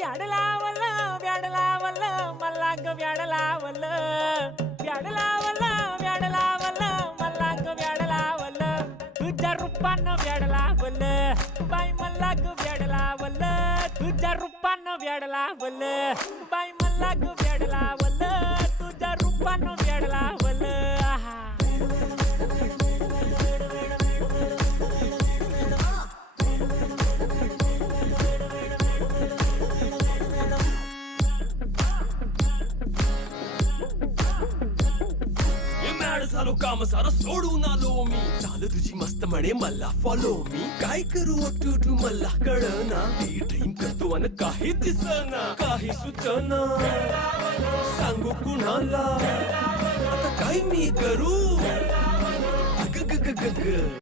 व्याड लावलं व्याड लावलं मला ग व्याड लावलं व्याड लावलं व्याड लावलं मला ग व्याड लावलं तुझ्या रूपानं व्याड लावलं बाई मला ग व्याड लावलं तुझ्या रूपानं व्याड लावलं बाई मला ग व्याड लावलं तुझ्या रूपानं व्याड लावलं आहा झालो काम सारं सोडून आलो मी चाल तुझी मस्त म्हणे मला फॉलो मी काय करू टू मला कळना ती ड्रीम करतो अन काही दिसना काही सुचना सांगू कुणाला आता काय मी करू ग ग ग ग ग